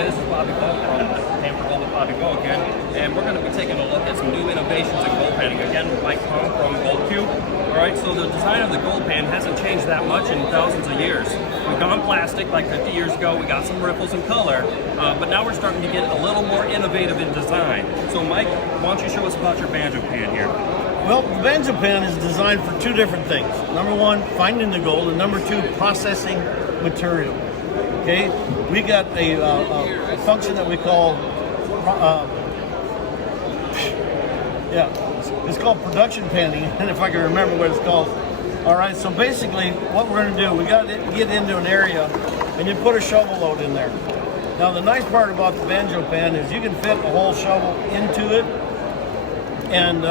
Hey, this is Bobby Bo from Hamper Gold with Bobby Bo again, and we're going to be taking a look at some new innovations in gold panning. Again, Mike Pung from Gold Cube. All right, so the design of the gold pan hasn't changed that much in thousands of years. We've gone plastic like 50 years ago. We got some ripples in color, but now we're starting to get a little more innovative in design. So, Mike, why don't you show us about your Banjo pan here? Well, the Banjo pan is designed for two different things. Number one, finding the gold, and number two, processing material. Okay, we got a function that we call, it's called production panning, and if I can remember what it's called. All right, so basically what we're going to do, we got to get into an area and you put a shovel load in there. Now the nice part about the Banjo pan is you can fit a whole shovel into it. And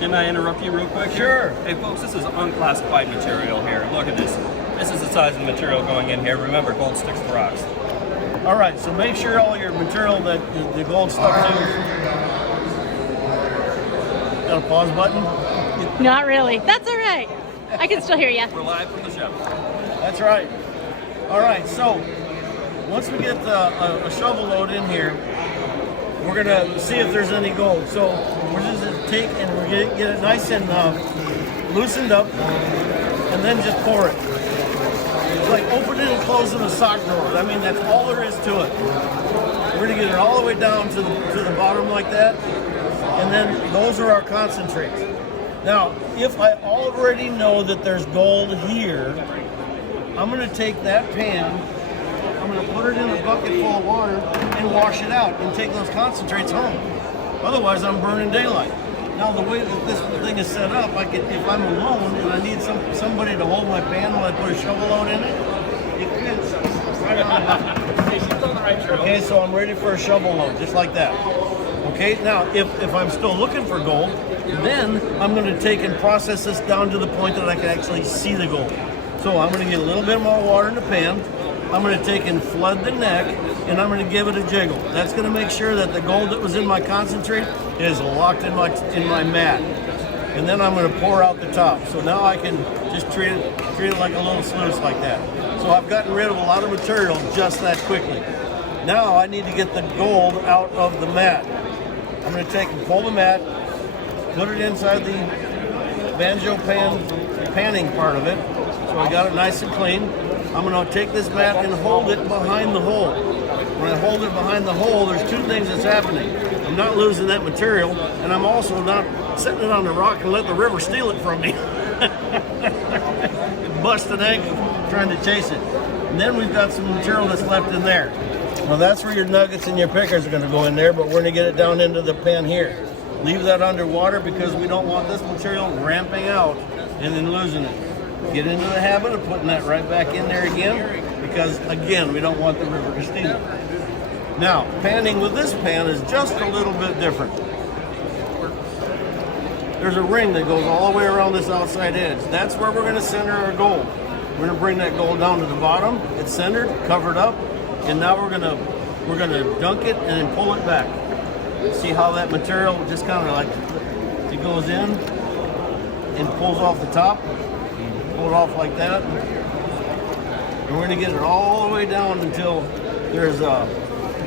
can I interrupt you real quick? Sure. Hey folks, this is unclassified material here. Look at this. This is the size of the material going in here. Remember, gold sticks to rocks. All right, so make sure all your material that the gold stuck to. Got a pause button? Not really. That's all right. I can still hear you. We're live from the show. That's right. All right, so once we get a shovel load in here, we're gonna see if there's any gold. So we're just gonna take and we're gonna get it nice and loosened up, and then just pour it. It's like opening and closing a sock drawer. I mean, that's all there is to it. We're gonna get it all the way down to the bottom like that, and then those are our concentrates. Now, if I already know that there's gold here, I'm gonna take that pan, I'm going to put it in a bucket full of water and wash it out and take those concentrates home. Otherwise, I'm burning daylight. Now, the way that this thing is set up, I can, if I'm alone and I need somebody to hold my pan while I put a shovel load in it, it fits right on the bucket. Okay, so I'm ready for a shovel load, just like that. Okay, now, if I'm still looking for gold, then I'm going to take and process this down to the point that I can actually see the gold. So I'm going to get a little bit more water in the pan. I'm going to take and flood the neck, and I'm going to give it a jiggle. That's going to make sure that the gold that was in my concentrate is locked in my mat. And then I'm going to pour out the top. So now I can just treat it like a little sluice like that. So I've gotten rid of a lot of material just that quickly. Now I need to get the gold out of the mat. I'm going to take and pull the mat, put it inside the Banjo panning part of it. So I got it nice and clean. I'm going to take this mat and hold it behind the hole. When I hold it behind the hole, there's two things that's happening. I'm not losing that material, and I'm also not setting it on the rock and let the river steal it from me. Bust an ankle trying to chase it. And then we've got some material that's left in there. Well, that's where your nuggets and your pickers are going to go in there, but we're going to get it down into the pan here. Leave that underwater because we don't want this material ramping out and then losing it. Get into the habit of putting that right back in there again, because again, we don't want the river to steal it. Now, panning with this pan is just a little bit different. There's a ring that goes all the way around this outside edge. That's where we're going to center our gold. We're going to bring that gold down to the bottom. It's centered, covered up, and now we're going to dunk it and then pull it back. See how that material just kind of like it goes in and pulls off the top. Pull it off like that, and we're going to get it all the way down until there's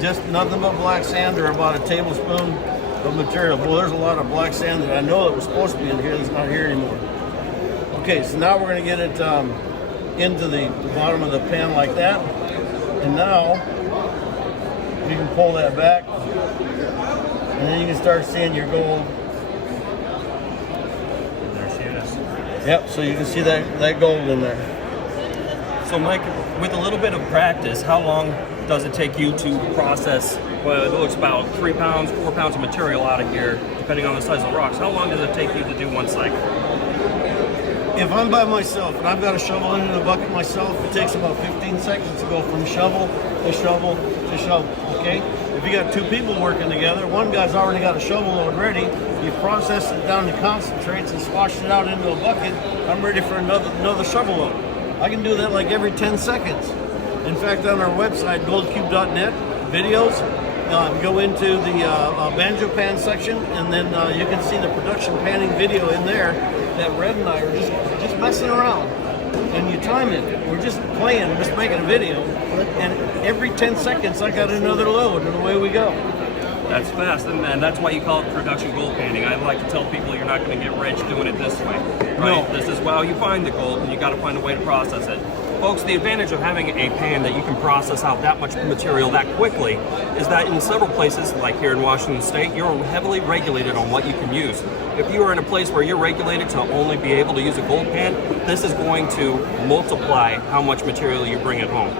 just nothing but black sand, or about a tablespoon of material. Well, there's a lot of black sand that I know that was supposed to be in here that's not here anymore. Okay, so now we're going to get it into the bottom of the pan like that, and now you can pull that back, and then you can start seeing your gold. Yep, so you can see that gold in there. So Mike, with a little bit of practice, how long does it take you to process, well, it looks about 3 pounds, 4 pounds of material out of here, depending on the size of the rocks? How long does it take you to do one cycle? If I'm by myself and I've got a shovel in the bucket myself, it takes about 15 seconds to go from shovel to shovel to shovel, okay? If you got two people working together, one guy's already got a shovel load ready, you process it down to concentrates and swash it out into a bucket, I'm ready for another shovel load. I can do that like every 10 seconds. In fact, on our website, goldcube.net, videos, go into the Banjo pan section, and then you can see the production panning video in there that Red and I are just messing around. And you time it. We're just playing, we're just making a video, and every 10 seconds I got another load, and away we go. That's fast, and that's why you call it production gold panning. I like to tell people you're not going to get rich doing it this way, right? No. This is how you find the gold, and you got to find a way to process it. Folks, the advantage of having a pan that you can process out that much material that quickly is that in several places, like here in Washington State, you're heavily regulated on what you can use. If you are in a place where you're regulated to only be able to use a gold pan, this is going to multiply how much material you bring at home.